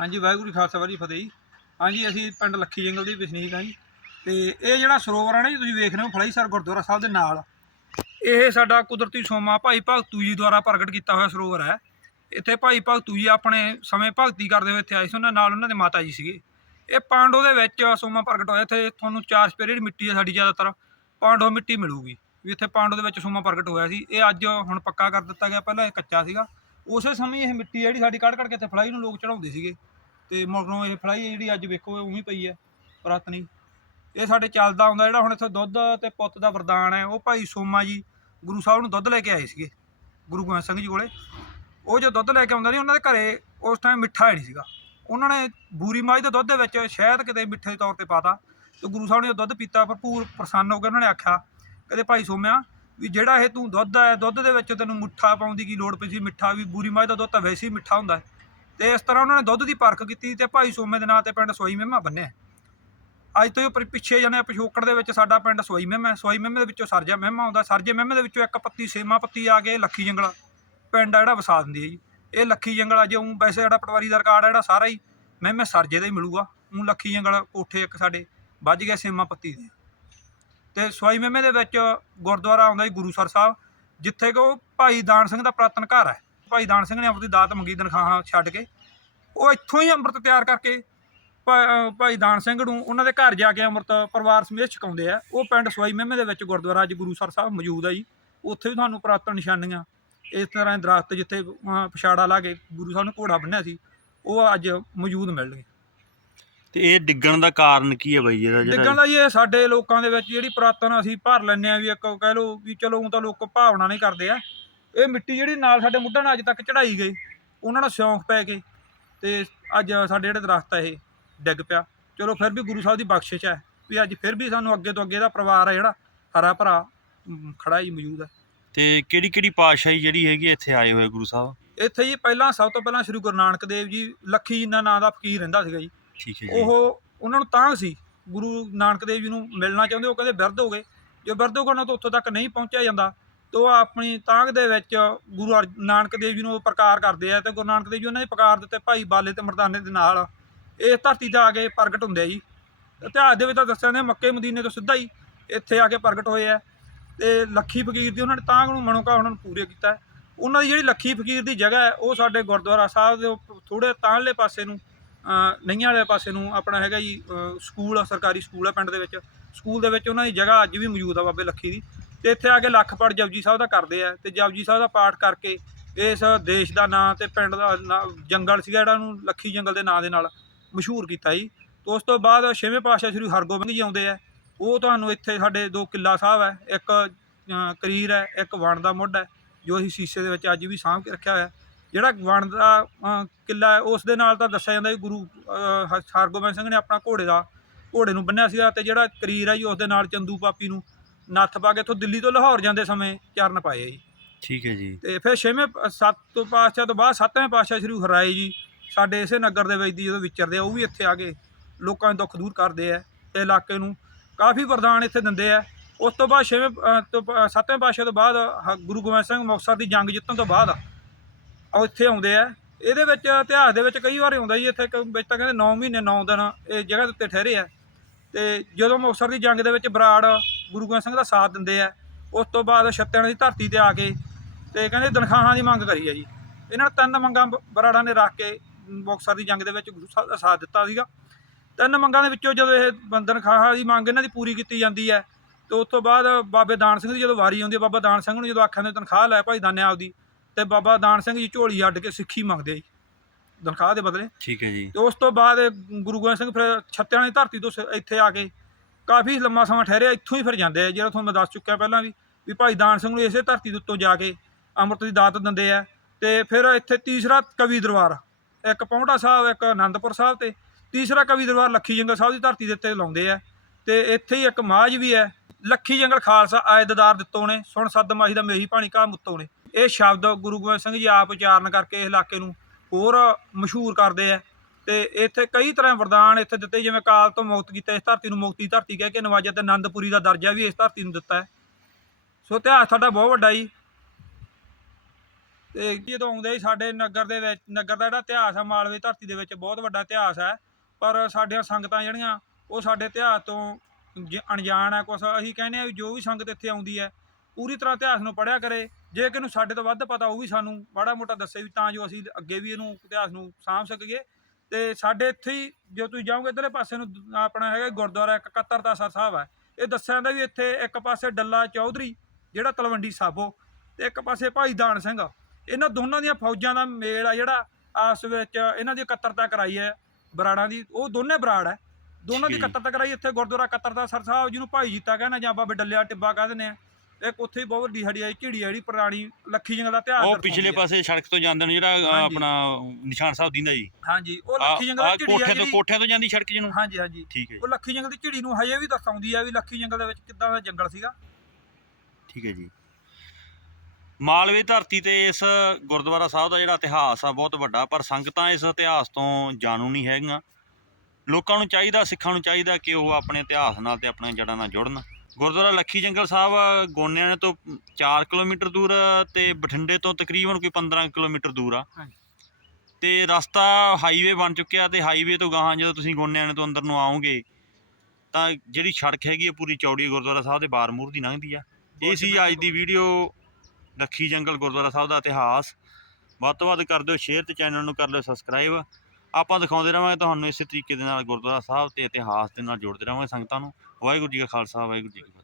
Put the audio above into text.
ਹਾਂਜੀ, ਵਾਹਿਗੁਰੂ ਜੀ ਖਾਲਸਾ, ਵਾਹਿਗੁਰੂ ਜੀ ਫਤਿਹ ਜੀ। ਹਾਂਜੀ, ਅਸੀਂ ਪਿੰਡ ਲੱਖੀ ਜੰਗਲ ਦੀ ਵਸਨੀਕ ਹਾਂ ਜੀ। ਤੇ ਇਹ ਜਿਹੜਾ ਸਰੋਵਰ ਹੈ ਨਾ ਜੀ, ਤੁਸੀਂ ਵੇਖ ਰਹੇ ਹੋ ਫਲਾਈਸਰ ਗੁਰਦੁਆਰਾ ਸਾਹਿਬ ਦੇ ਨਾਲ। ਇਹ ਸਾਡਾ ਕੁਦਰਤੀ ਸੋਮਾ ਭਾਈ ਭਗਤੂ ਜੀ ਦੁਆਰਾ ਪ੍ਰਗਟ ਕੀਤਾ ਹੋਇਆ ਸਰੋਵਰ ਹੈ। ਇੱਥੇ ਭਾਈ ਭਗਤੂ ਜੀ ਆਪਣੇ ਸਮੇਂ ਭਗਤੀ ਕਰਦੇ ਹੋਏ ਇੱਥੇ ਆਏ ਸੀ, ਉਹਨਾਂ ਨਾਲ ਉਹਨਾਂ ਦੇ ਮਾਤਾ ਜੀ ਸੀਗੇ। ਇਹ ਪਾਂਡੋ ਦੇ ਵਿੱਚ ਸੋਮਾ ਪ੍ਰਗਟ ਹੋਇਆ। ਇੱਥੇ ਤੁਹਾਨੂੰ ਚਾਰ ਸਪੇਰੇ ਜਿਹੜੀ ਮਿੱਟੀ ਹੈ ਸਾਡੀ ਜ਼ਿਆਦਾਤਰ। ਪਾਂਡੋ ਮਿੱਟੀ ਮਿਲੂਗੀ, ਵੀ ਇੱਥੇ ਪਾਂਡੋ ਦੇ ਵਿੱਚ ਸੋਮਾ ਪ੍ਰਗਟ ਹੋਇਆ ਸੀ। ਇਹ ਅੱਜ ਹੁਣ ਪੱਕਾ ਕਰ ਦਿੱਤਾ ਗਿਆ। ਪਹਿਲਾਂ ਇਹ ਕੱਚਾ ਸੀਗਾ। ਉਸੇ ਸਮੇਂ ਇਹ ਮਿੱਟੀ ਜਿਹੜੀ ਸਾਡੀ ਕੱਢ ਕੱਢ ਕੇ ਇੱਥੇ ਫਲਾਈ ਨੂੰ ਲੋਕ ਚੜਾਉਂਦੇ ਸੀਗੇ। ਤੇ ਮਗਰੋਂ ਇਹ ਫਲਾਈ ਜਿਹੜੀ ਅੱਜ ਵੇਖੋ ਉਵੇਂ ਪਈ ਹੈ, ਪੁਰਾਤਨੀ। ਇਹ ਸਾਡੇ ਚੱਲਦਾ ਆਉਂਦਾ ਜਿਹੜਾ ਹੁਣ ਇੱਥੇ ਦੁੱਧ ਤੇ ਪੁੱਤ ਦਾ ਵਰਦਾਨ ਹੈ, ਉਹ ਭਾਈ ਸੋਮਾ ਜੀ ਗੁਰੂ ਸਾਹਿਬ ਨੂੰ ਦੁੱਧ ਲੈ ਕੇ ਆਏ ਸੀਗੇ, ਗੁਰੂ ਗੋਬਿੰਦ ਸਿੰਘ ਜੀ ਕੋਲੇ। ਉਹ ਜੋ ਦੁੱਧ ਲੈ ਕੇ ਆਉਂਦਾ ਸੀ, ਉਹਨਾਂ ਦੇ ਘਰੇ ਉਸ ਟਾਈਮ ਮਿੱਠਾ ਹੀ ਨਹੀਂ ਸੀਗਾ। ਉਹਨਾਂ ਨੇ ਬੂਰੀ ਮਾਈ ਦੇ ਦੁੱਧ ਦੇ ਵਿੱਚ ਸ਼ਹਿਦ ਕਿਤੇ ਮਿੱਠੇ ਦੇ ਤੌਰ ਤੇ ਪਾਤਾ ਤੇ ਗੁਰੂ ਸਾਹਿਬ ਨੇ ਉਹ ਦੁੱਧ ਪੀਤਾ, ਭਰਪੂਰ ਪ੍ਰਸੰਨ ਹੋ ਕੇ ਉਹਨਾਂ ਨੇ ਆਖਿਆ, ਕਹਿੰਦੇ ਭਾਈ ਸੋਮਿਆ, ਵੀ ਜਿਹੜਾ ਇਹ ਤੂੰ ਦੁੱਧ ਹੈ, ਦੁੱਧ ਦੇ ਵਿੱਚ ਤੈਨੂੰ ਮਿੱਠਾ ਪਾਉਣ ਦੀ ਕੀ ਲੋੜ ਪਈ ਸੀ? ਮਿੱਠਾ ਵੀ ਬੂਰੀ ਮਾਝ ਦਾ ਦੁੱਧ ਤਾਂ ਵੈਸੇ ਹੀ ਮਿੱਠਾ ਹੁੰਦਾ ਹੈ। ਤੇ ਇਸ ਤਰ੍ਹਾਂ ਉਹਨਾਂ ਨੇ ਦੁੱਧ ਦੀ ਪਰਖ ਕੀਤੀ ਤੇ ਭਾਈ ਸੋਮੇ ਦੇ ਨਾਂ ਤੇ ਪਿੰਡ ਸੋਈ ਮਹਿਮਾ ਬੰਨਿਆ। ਅੱਜ ਤੋਂ ਇਹ ਪਿੱਛੇ ਜਾਣੇ ਪਿਛੋਕੜ ਦੇ ਵਿੱਚ ਸਾਡਾ ਪਿੰਡ ਸੋਈ ਮਹਿਮਾ ਹੈ। ਸੋਈ ਮਹਿਮੇ ਦੇ ਵਿੱਚੋਂ ਸਰਜਾ ਮਹਿਮਾ ਆਉਂਦਾ, ਸਰਜੇ ਮਹਿਮੇ ਦੇ ਵਿੱਚੋਂ ਇੱਕ ਪੱਤੀ, ਸੇਮਾ ਪੱਤੀ ਆ ਕੇ ਲੱਖੀ ਜੰਗਲ ਪਿੰਡ ਆ ਜਿਹੜਾ ਵਸਾ ਦਿੰਦੀ ਹੈ ਜੀ। ਇਹ ਲੱਖੀ ਜੰਗਲ ਅੱਜ ਉਹ ਵੈਸੇ ਸਾਡਾ ਪਟਵਾਰੀ ਦਾ ਰਿਕਾਰਡ ਆ ਜਿਹੜਾ ਸਾਰਾ ਹੀ ਮਹਿਮੇ ਸਰਜੇ ਦਾ ਹੀ ਮਿਲੂਗਾ। ਉਹ ਲੱਖੀ ਜੰਗਲ ਕੋਠੇ ਇੱਕ ਸਾਡੇ ਵੱਜ ਗਿਆ ਸੇਮਾ ਪੱਤੀ ਦੇ। ਤੇ ਸਵਾਈ ਮਹਿਮੇ ਦੇ ਵਿੱਚ ਗੁਰਦੁਆਰਾ ਆਉਂਦਾ ਜੀ ਗੁਰੂਸਰ ਸਾਹਿਬ, ਜਿੱਥੇ ਕਿ ਉਹ ਭਾਈ ਦਾਨ ਸਿੰਘ ਦਾ ਪੁਰਾਤਨ ਘਰ ਹੈ। ਭਾਈ ਦਾਨ ਸਿੰਘ ਨੇ ਆਪਣੀ ਦਾਤ ਮੰਗੀ ਤਨਖਾਹਾਂ ਛੱਡ ਕੇ। ਉਹ ਇੱਥੋਂ ਹੀ ਅੰਮ੍ਰਿਤ ਤਿਆਰ ਕਰਕੇ ਭਾਈ ਦਾਨ ਸਿੰਘ ਨੂੰ ਉਹਨਾਂ ਦੇ ਘਰ ਜਾ ਕੇ ਅੰਮ੍ਰਿਤ ਪਰਿਵਾਰ ਸਮੇਤ ਛਕਾਉਂਦੇ ਆ। ਉਹ ਪਿੰਡ ਸਵਾਈ ਮਹਿਮੇ ਦੇ ਵਿੱਚ ਗੁਰਦੁਆਰਾ ਅੱਜ ਗੁਰੂਸਰ ਸਾਹਿਬ ਮੌਜੂਦ ਹੈ ਜੀ। ਉੱਥੇ ਵੀ ਤੁਹਾਨੂੰ ਪੁਰਾਤਨ ਨਿਸ਼ਾਨੀਆਂ ਇਸ ਤਰ੍ਹਾਂ ਦੇ ਦਰਖਤ ਜਿੱਥੇ ਪਛਾੜਾ ਲਾ ਕੇ ਗੁਰੂ ਸਾਹਿਬ ਨੇ ਘੋੜਾ ਬੰਨਿਆ ਸੀ ਉਹ ਅੱਜ ਮੌਜੂਦ ਮਿਲਣਗੇ। ਤੇ ਇਹ ਡਿੱਗਣ ਦਾ ਕਾਰਨ ਕੀ ਹੈ ਬਾਈ ਇਹਦਾ ਡਿੱਗਣ ਜਿਹੜਾ ਦਾ ਜੀ ਇਹ ਸਾਡੇ ਲੋਕਾਂ ਦੇ ਵਿੱਚ ਜਿਹੜੀ ਪੁਰਾਤਨ ਅਸੀਂ ਭਰ ਲੈਂਦੇ ਆ ਵੀ ਇੱਕ ਕਹਿ ਲਓ ਵੀ ਚਲੋ ਊਂ ਤਾਂ ਲੋਕ ਭਾਵਨਾ ਨਹੀਂ ਕਰਦੇ ਆ। ਇਹ ਮਿੱਟੀ ਜਿਹੜੀ ਨਾਲ ਸਾਡੇ ਮੁੱਢਾਂ ਨਾਲ ਅੱਜ ਤੱਕ ਚੜਾਈ ਗਈ। ਉਹਨਾਂ ਦਾ ਸ਼ੌਂਕ ਪੈ ਕੇ ਤੇ ਅੱਜ ਸਾਡੇ ਜਿਹੜੇ ਦਰਖਤ ਆ ਇਹ ਡਿੱਗ ਪਿਆ। ਚਲੋ ਫਿਰ ਵੀ ਗੁਰੂ ਸਾਹਿਬ ਦੀ ਬਖਸ਼ਿਸ਼ ਹੈ ਵੀ ਅੱਜ ਫਿਰ ਵੀ ਸਾਨੂੰ ਅੱਗੇ ਤੋਂ ਅੱਗੇ ਦਾ ਪਰਿਵਾਰ ਆ ਜਿਹੜਾ ਹਰਾ ਭਰਾ ਖੜਾ ਹੀ ਮੌਜੂਦ ਹੈ। ਤੇ ਕਿਹੜੀ ਕਿਹੜੀ ਪਾਤਸ਼ਾਹੀ ਜਿਹੜੀ ਹੈਗੀ ਹੈ ਇੱਥੇ ਆਏ ਹੋਏ ਗੁਰੂ ਸਾਹਿਬ? ਇੱਥੇ ਜੀ ਪਹਿਲਾਂ ਸਭ ਤੋਂ ਪਹਿਲਾਂ ਸ੍ਰੀ ਗੁਰੂ ਨਾਨਕ ਦੇਵ ਜੀ ਲੱਖੀ ਜਿੰਨਾ ਨਾਂ ਦਾ ਫਕੀਰ ਰਹਿੰਦਾ ਸੀਗਾ ਜੀ। ਠੀਕ ਹੈ ਜੀ। ਉਹ ਉਹਨਾਂ ਨੂੰ ਤਾਂ ਸੀ। ਗੁਰੂ ਨਾਨਕ ਦੇਵ ਜੀ ਨੂੰ ਮਿਲਣਾ ਚਾਹੁੰਦੇ ਉਹ ਕਹਿੰਦੇ ਬਿਰਧ ਹੋ ਗਏ। ਜੇ ਬਿਰਧ ਹੋ ਗਏ ਉਹਨਾਂ ਤੋਂ ਉੱਥੋਂ ਤੱਕ ਨਹੀਂ ਪਹੁੰਚਿਆ ਜਾਂਦਾ। ਤੋ ਆਪਣੀ ਤਾਂਘ ਦੇ ਵਿੱਚ ਗੁਰੂ ਅਰ- ਨਾਨਕ ਦੇਵ ਜੀ ਨੂੰ ਉਹ ਪ੍ਰਕਾਰ ਕਰਦੇ ਆ ਤੇ ਗੁਰੂ ਨਾਨਕ ਦੇਵ ਜੀ ਉਹਨਾਂ ਦੇ ਪ੍ਰਕਾਰ ਦਿੱਤੇ ਭਾਈ ਬਾਲੇ ਤੇ ਮਰਦਾਨੇ ਦੇ ਨਾਲ ਇਸ ਧਰਤੀ ਤੇ ਆ ਕੇ ਪ੍ਰਗਟ ਹੁੰਦੇ ਆ ਜੀ। ਇਤਿਹਾਸ ਦੇ ਵਿੱਚ ਤਾਂ ਦੱਸਿਆ ਨੇ ਮੱਕੇ ਮਦੀਨੇ ਤੋਂ ਸਿੱਧਾ ਹੀ ਇੱਥੇ ਆ ਕੇ ਪ੍ਰਗਟ ਹੋਏ ਆ ਤੇ ਲੱਖੀ ਫਕੀਰ ਦੀ ਉਹਨਾਂ ਨੇ ਤਾਂਘ ਨੂੰ ਮਨੋਕਾ ਉਹਨਾਂ ਨੂੰ ਪੂਰੇ ਕੀਤਾ। ਹੈ। ਉਹਨਾਂ ਦੀ ਜਿਹੜੀ ਲੱਖੀ ਫਕੀਰ ਦੀ ਜਗ੍ਹਾ ਹੈ ਉਹ ਸਾਡੇ ਗੁਰਦੁਆਰਾ ਸਾਹਿਬ ਦੇ ਥੋੜੇ ਤਾਂਹਲੇ ਪਾਸੇ ਨੂੰ ਅ, ਨਈਆਂ ਵਾਲੇ ਪਾਸੇ ਨੂੰ ਆਪਣਾ ਹੈਗਾ ਜੀ ਅ, ਸਕੂਲ ਆ ਸਰਕਾਰੀ ਸਕੂਲ ਆ ਪਿੰਡ ਦੇ ਵਿੱਚ। ਸਕੂਲ ਦੇ ਵਿੱਚ ਉਹਨਾਂ ਦੀ ਜਗ੍ਹਾ ਅੱਜ ਵੀ ਮੌਜੂਦ ਆ ਬਾਬੇ ਲੱਖੀ ਦੀ। ਤੇ ਇੱਥੇ ਆ ਕੇ ਲੱਖ ਪੜ ਜਪਜੀ ਸਾਹਿਬ ਦਾ ਕਰਦੇ ਆ ਤੇ ਜਪਜੀ ਸਾਹਿਬ ਦਾ ਪਾਠ ਕਰਕੇ ਇਸ ਦੇਸ਼ ਦਾ ਨਾਂ ਤੇ ਪਿੰਡ ਦਾ ਨਾਂ- ਜੰਗਲ ਸੀਗਾ ਜਿਹੜਾ ਉਹਨੂੰ ਲੱਖੀ ਜੰਗਲ ਦੇ ਨਾਂ ਦੇ ਨਾਲ ਮਸ਼ਹੂਰ ਕੀਤਾ ਜੀ। ਤੇ ਉਸ ਤੋਂ ਬਾਅਦ ਛੇਵੇਂ ਪਾਤਸ਼ਾਹ ਸ੍ਰੀ ਹਰਗੋਬਿੰਦ ਜੀ ਆਉਂਦੇ ਆ। ਉਹ ਤੁਹਾਨੂੰ ਇੱਥੇ ਸਾਡੇ ਦੋ ਕਿੱਲਾ ਸਾਹਿਬ ਹੈ ਇੱਕ ਕਰੀਰ ਹੈ ਇੱਕ ਵਣ ਦਾ ਮੁੱਢ ਹੈ ਜੋ ਅਸੀਂ ਸ਼ੀਸ਼ੇ ਦੇ ਵਿੱਚ ਅੱਜ ਵੀ ਸਾਂਭ ਕੇ ਰੱਖਿਆ ਹੋਇਆ। ਜਿਹੜਾ ਵਣ ਦਾ ਕਿੱਲਾ ਹੈ ਉਸ ਦੇ ਨਾਲ ਤਾਂ ਦੱਸਿਆ ਜਾਂਦਾ ਵੀ ਗੁਰੂ ਅ, ਹਰਗੋਬਿੰਦ ਸਿੰਘ ਨੇ ਆਪਣਾ ਘੋੜੇ ਦਾ ਘੋੜੇ ਨੂੰ ਬੰਨਿਆ ਸੀਗਾ ਤੇ ਜਿਹੜਾ ਕਰੀਰ ਹੈ ਜੀ ਉਸ ਦੇ ਨਾਲ ਚੰਦੂ ਪਾਪੀ ਨੂੰ ਨੱਥ ਪਾ ਕੇ ਇੱਥੋਂ ਦਿੱਲੀ ਤੋਂ ਲਾਹੌਰ ਜਾਂਦੇ ਸਮੇਂ ਚਰਨ ਪਾਏ ਜੀ। ਠੀਕ ਹੈ ਜੀ। ਤੇ ਫਿਰ ਛੇਵੇਂ ਪ- ਸੱਤ ਪਾਤਸ਼ਾਹ ਤੋਂ ਬਾਅਦ ਸੱਤਵੇਂ ਪਾਤਸ਼ਾਹ ਸ੍ਰੀ ਹਰਾਏ ਜੀ ਸਾਡੇ ਇਸੇ ਨਗਰ ਦੇ ਵਿੱਚ ਦੀ ਜਦੋਂ ਵਿਚਰਦੇ ਆ ਉਹ ਵੀ ਇੱਥੇ ਆ ਕੇ ਲੋਕਾਂ ਦੇ ਦੁੱਖ ਦੂਰ ਕਰਦੇ ਆ ਤੇ ਇਲਾਕੇ ਨੂੰ ਕਾਫੀ ਵਰਦਾਨ ਇੱਥੇ ਦਿੰਦੇ ਆ। ਉਸ ਤੋਂ ਬਾਅਦ ਛੇਵੇਂ ਅ, ਤੋਂ ਪ- ਸੱਤਵੇਂ ਪਾਤਸ਼ਾਹ ਤੋਂ ਬਾਅਦ ਹ- ਗੁਰੂ ਗੋਬਿੰਦ ਸਿੰਘ ਮੁਕਤਸਰ ਦੀ ਜੰਗ ਜਿੱਤਣ ਤੋਂ ਬਾਅਦ ਉਹ ਇੱਥੇ ਆਉਂਦੇ ਆ। ਇਹਦੇ ਵਿੱਚ ਇਤਿਹਾਸ ਦੇ ਵਿੱਚ ਕਈ ਵਾਰ ਆਉਂਦਾ ਜੀ ਇੱਥੇ ਵਿੱਚ ਤਾਂ ਕਹਿੰਦੇ 9 ਮਹੀਨੇ 9 ਦਿਨ ਇਹ ਜਗ੍ਹਾ ਦੇ ਉੱਤੇ ਠਹਿਰੇ ਆ। ਤੇ ਜਦੋਂ ਮੁਕਤਸਰ ਦੀ ਜੰਗ ਦੇ ਵਿੱਚ ਬਰਾੜ ਗੁਰੂ ਗੋਬਿੰਦ ਸਿੰਘ ਦਾ ਸਾਥ ਦਿੰਦੇ ਆ, ਉਸ ਤੋਂ ਬਾਅਦ ਛੱਤਿਆਂ ਦੀ ਧਰਤੀ ਤੇ ਆ ਕੇ ਤੇ ਕਹਿੰਦੇ ਤਨਖਾਹਾਂ ਦੀ ਮੰਗ ਕਰੀ ਆ ਜੀ। ਇਹਨਾਂ ਨੇ ਤਿੰਨ ਮੰਗਾਂ ਬ- ਬਰਾੜਾਂ ਨੇ ਰੱਖ ਕੇ ਮੁਕਤਸਰ ਦੀ ਜੰਗ ਦੇ ਵਿੱਚ ਗੁਰੂ ਸਾਹਿਬ ਦਾ ਸਾਥ ਦਿੱਤਾ ਸੀਗਾ। ਤਿੰਨ ਮੰਗਾਂ ਦੇ ਵਿੱਚੋਂ ਜਦੋਂ ਇਹ ਬ- ਤਨਖਾਹਾਂ ਦੀ ਮੰਗ ਇਹਨਾਂ ਦੀ ਪੂਰੀ ਕੀਤੀ ਜਾਂਦੀ ਹੈ ਤੇ ਉਸ ਤੋਂ ਬਾਅਦ ਬਾਬੇ ਦਾਨ ਸਿੰਘ ਦੀ ਜਦੋਂ ਵਾਰੀ ਆਉਂਦੀ ਹੈ ਬਾਬਾ ਦਾਨ ਸਿੰਘ ਨੂੰ ਜਦੋਂ ਆਖਿਆ ਨੇ ਤਨਖਾਹ ਲੈ ਭਾਈ ਦਾਨਿਆ ਆਪਦੀ, ਤੇ ਬਾਬਾ ਦਾਨ ਸਿੰਘ ਜੀ ਝੋਲੀ ਅੱਡ ਕੇ ਸਿੱਖੀ ਮੰਗਦੇ ਆ ਜੀ। ਤਨਖਾਹ ਦੇ ਬਦਲੇ। ਠੀਕ ਹੈ ਜੀ। ਤੇ ਉਸ ਤੋਂ ਬਾਅਦ ਗੁਰੂ ਗੋਬਿੰਦ ਸਿੰਘ ਫਿਰ ਛੱਤਿਆਂ ਦੀ ਧਰਤੀ ਤੋਂ ਸ- ਇੱਥੇ ਆ ਕੇ ਕਾਫੀ ਲੰਮਾ ਸਮਾਂ ਠਹਿਰੇ ਇੱਥੋਂ ਹੀ ਫਿਰ ਜਾਂਦੇ ਆ ਜਿਹੜਾ ਤੁਹਾਨੂੰ ਮੈਂ ਦੱਸ ਚੁੱਕਿਆ ਪਹਿਲਾਂ ਵੀ ਵੀ ਭਾਈ ਦਾਨ ਸਿੰਘ ਨੂੰ ਇਸੇ ਧਰਤੀ ਦੇ ਉੱਤੋਂ ਜਾ ਕੇ ਅੰਮ੍ਰਿਤ ਦੀ ਦਾਤ ਦਿੰਦੇ ਆ। ਤੇ ਫਿਰ ਇੱਥੇ ਤੀਸਰਾ ਕਵੀ ਦਰਬਾਰ ਇੱਕ ਪੌਂਟਾ ਸਾਹਿਬ ਇੱਕ ਆਨੰਦਪੁਰ ਸਾਹਿਬ ਤੇ ਤੀਸਰਾ ਕਵੀ ਦਰਬਾਰ ਲੱਖੀ ਜੰਗਲ ਸਾਹਿਬ ਦੀ ਧਰਤੀ ਦੇ ਉੱਤੇ ਲਾਉਂਦੇ ਆ। ਤੇ ਇੱਥੇ ਹੀ ਇੱਕ ਮਾਝ ਵੀ ਹੈ ਲੱਖੀ ਜੰਗਲ ਖਾਲਸਾ ਆਇਦਦਾਰ ਦਿੱਤੋ ਨੇ ਸੁਣ ਸੱਦ ਮਾਹੀ ਦਾ ਮੇਹੀ ਪਾਣੀ ਕਾ ਮੁੱਤੋ ਨੇ। ਇਹ ਸ਼ਬਦ ਗੁਰੂ ਗੋਬਿੰਦ ਸਿੰਘ ਜੀ ਆਪ ਉਚਾਰਨ ਕਰਕੇ ਇਸ ਇਲਾਕੇ ਨੂੰ ਹੋਰ ਮਸ਼ਹੂਰ ਕਰਦੇ ਆ। ਤੇ ਇੱਥੇ ਕਈ ਤਰ੍ਹਾਂ ਵਰਦਾਨ ਇੱਥੇ ਦਿੱਤੇ, ਜਿਵੇਂ ਕਾਲ ਤੋਂ ਮੁਕਤ ਕੀਤਾ, ਇਸ ਧਰਤੀ ਨੂੰ ਮੁਕਤੀ ਧਰਤੀ ਕਹਿ ਕੇ ਨਵਾਜਿਆ ਤੇ ਆਨੰਦਪੁਰੀ ਦਾ ਦਰਜਾ ਵੀ ਇਸ ਧਰਤੀ ਨੂੰ ਦਿੱਤਾ ਹੈ। ਸੋ ਇਤਿਹਾਸ ਸਾਡਾ ਬਹੁਤ ਵੱਡਾ ਜੀ। ਤੇ ਜਦੋਂ ਆਉਂਦੇ ਸੀ ਸਾਡੇ ਨਗਰ ਦੇ ਵਿੱਚ, ਨਗਰ ਦਾ ਜਿਹੜਾ ਇਤਿਹਾਸ ਆ, ਮਾਲਵੇ ਧਰਤੀ ਦੇ ਵਿੱਚ ਬਹੁਤ ਵੱਡਾ ਇਤਿਹਾਸ ਹੈ। ਪਰ ਸਾਡੀਆਂ ਸੰਗਤਾਂ ਜਿਹੜੀਆਂ, ਉਹ ਸਾਡੇ ਇਤਿਹਾਸ ਤੋਂ ਜ- ਅਣਜਾਣ ਹੈ ਕੁਛ ਅਸੀਂ ਕਹਿੰਦੇ ਆ ਵੀ ਜੋ ਵੀ ਸੰਗਤ ਇੱਥੇ ਆਉਂਦੀ ਹੈ ਪੂਰੀ ਤਰ੍ਹਾਂ ਇਤਿਹਾਸ ਨੂੰ ਪੜ੍ਹਿਆ ਕਰੇ ਜੇ ਕਿ ਨੂੰ ਸਾਡੇ ਤੋਂ ਵੱਧ ਪਤਾ ਉਹ ਵੀ ਸਾਨੂੰ ਮਾੜਾ ਮੋਟਾ ਦੱਸੇ ਵੀ ਤਾਂ ਜੋ ਅਸੀਂ ਅੱਗੇ ਵੀ ਇਹਨੂੰ ਇਤਿਹਾਸ ਨੂੰ ਸਾਂਭ ਸਕੀਏ। ਤੇ ਸਾਡੇ ਇੱਥੇ ਹੀ ਜੋ ਤੁਸੀਂ ਜਾਓਗੇ ਇਧਰਲੇ ਪਾਸੇ ਨੂੰ ਦ- ਆਪਣਾ ਹੈਗਾ ਗੁਰਦੁਆਰਾ ਇੱਕ ਕੱਤਰ ਸਰ ਸਾਹਿਬ ਹੈ ਇਹ ਦੱਸਿਆ ਜਾਂਦਾ ਵੀ ਇੱਥੇ ਇੱਕ ਪਾਸੇ ਡੱਲਾ ਚੌਧਰੀ ਜਿਹੜਾ ਤਲਵੰਡੀ ਸਾਬੋ ਤੇ ਇੱਕ ਪਾਸੇ ਭਾਈ ਦਾਨ ਸਿੰਘ। ਇਹਨਾਂ ਦੋਨਾਂ ਦੀਆਂ ਫੌਜਾਂ ਦਾ ਮੇਲ ਆ ਜਿਹੜਾ ਆਪਸ ਵਿੱਚ ਇਹਨਾਂ ਦੀ ਇਕੱਤਰਤਾ ਕਰਾਈ ਹੈ ਬਰਾੜਾਂ ਦੀ ਉਹ ਦੋਨੇ ਬਰਾੜ ਹੈ। ਦੋਨਾਂ ਦੀ ਠੀਕ। ਇਕੱਤਰਤਾ ਕਰਾਈ ਇੱਥੇ ਗੁਰਦੁਆਰਾ ਕੱਤਰਤਾ ਸਰ ਸਾਹਿਬ ਜਿਹਨੂੰ ਭਾਈ ਜੀਤਾ ਕਹਿੰਦਾ ਜਾਂ ਬਾਬੇ ਡੱਲਿਆ ਟਿੱਬਾ ਕਹਿ ਦਿੰਦੇ ਆ। ਇੱਕ ਉੱਥੇ ਹੀ ਬਹੁਤ ਵੱਡੀ ਹੜੀ ਆਈ ਝਿੜੀ ਆ ਜਿਹੜੀ ਪੁਰਾਣੀ ਲੱਖੀ ਜੰਗਲ ਦਾ ਇਤਿਹਾਸ ਉਹ ਦਰਸਾਉਂਦੀ ਪਿਛਲੇ। ਪਾਸੇ ਸੜਕ ਤੋਂ ਜਾਂਦੇ ਨੇ ਜਿਹੜਾ ਅ, ਹਾਂਜੀ। ਆਪਣਾ ਨਿਸ਼ਾਨ ਸਾਹਿਬ ਦਿੰਦਾ ਜੀ। ਹਾਂਜੀ ਉਹ ਲੱਖੀ ਜੰਗਲ ਆ ਦੀ ਝਿੜੀ ਆ ਕੋਠੇ ਤੋਂ ਜਿਹੜੀ ਕੋਠਿਆਂ ਤੋਂ ਜਾਂਦੀ ਸੜਕ ਜਿਹਨੂੰ? ਹਾਂਜੀ ਹਾਂਜੀ। ਠੀਕ ਹੈ ਜੀ। ਉਹ ਲੱਖੀ ਜੰਗਲ ਦੀ ਝਿੜੀ ਨੂੰ ਹਜੇ ਵੀ ਦਰਸਾਉਂਦੀ ਆ ਵੀ ਲੱਖੀ ਜੰਗਲ ਦੇ ਵਿੱਚ ਕਿੱਦਾਂ ਦਾ ਜੰਗਲ ਸੀਗਾ। ਠੀਕ ਹੈ ਜੀ। ਮਾਲਵੇ ਧਰਤੀ ਤੇ ਇਸ ਗੁਰਦੁਆਰਾ ਸਾਹਿਬ ਦਾ ਜਿਹੜਾ ਇਤਿਹਾਸ ਆ ਬਹੁਤ ਵੱਡਾ ਪਰ ਸੰਗਤਾਂ ਇਸ ਇਤਿਹਾਸ ਤੋਂ ਜਾਣੂ ਨਹੀਂ ਹੈਗੀਆਂ। ਲੋਕਾਂ ਨੂੰ ਚਾਹੀਦਾ ਸਿੱਖਾਂ ਨੂੰ ਚਾਹੀਦਾ ਕਿ ਉਹ ਆਪਣੇ ਇਤਿਹਾਸ ਨਾਲ ਤੇ ਆਪਣੇ ਜੜ੍ਹਾਂ ਨਾਲ ਜੁੜਨ। ਗੁਰਦੁਆਰਾ ਲੱਖੀ ਜੰਗਲ ਸਾਹਿਬ ਗੋਨਿਆਣੇ ਤੋਂ 4 ਕਿਲੋਮੀਟਰ ਦੂਰ ਤੇ ਬਠਿੰਡੇ ਤੋਂ ਤਕਰੀਬਨ ਕੋਈ 15 ਕਿਲੋਮੀਟਰ ਦੂਰ ਆ। ਤੇ ਰਸਤਾ ਹਾਈਵੇ ਬਣ ਚੁੱਕਿਆ ਤੇ ਹਾਈਵੇ ਤੋਂ ਗਾਹਾਂ ਜਦੋਂ ਤੁਸੀਂ ਗੋਨਿਆਣੇ ਤੋਂ ਅੰਦਰ ਨੂੰ ਆਓਗੇ ਤਾਂ ਜਿਹੜੀ ਸੜਕ ਹੈਗੀ ਆ ਪੂਰੀ ਚੌੜੀ ਗੁਰਦੁਆਰਾ ਸਾਹਿਬ ਦੇ ਬਾਰ ਮੂਹਰ ਦੀ ਲੰਘਦੀ ਆ। ਇਹ ਸੀ ਅੱਜ ਦੀ ਵੀਡੀਓ ਲੱਖੀ ਜੰਗਲ ਗੁਰਦੁਆਰਾ ਸਾਹਿਬ ਦਾ ਇਤਿਹਾਸ। ਵੱਧ ਤੋਂ ਵੱਧ ਕਰ ਦਿਓ ਸ਼ੇਅਰ ਤੇ ਚੈਨਲ ਨੂੰ ਕਰ ਲਿਓ ਸਬਸਕ੍ਰਾਈਬ। ਆਪਾਂ ਦਿਖਾਉਂਦੇ ਰਹਾਂਗੇ ਤੁਹਾਨੂੰ ਇਸੇ ਤਰੀਕੇ ਦੇ ਨਾਲ ਗੁਰਦੁਆਰਾ ਸਾਹਿਬ ਤੇ ਇਤਿਹਾਸ ਦੇ ਨਾਲ ਜੋੜਦੇ ਰਹਾਂਗੇ ਸੰਗਤਾਂ ਨੂੰ। ਵਾਹਿਗੁਰੂ ਜੀ ਕਾ ਖਾਲਸਾ, ਵਾਹਿਗੁਰੂ ਜੀ ਕੀ ਫਤਿਹ।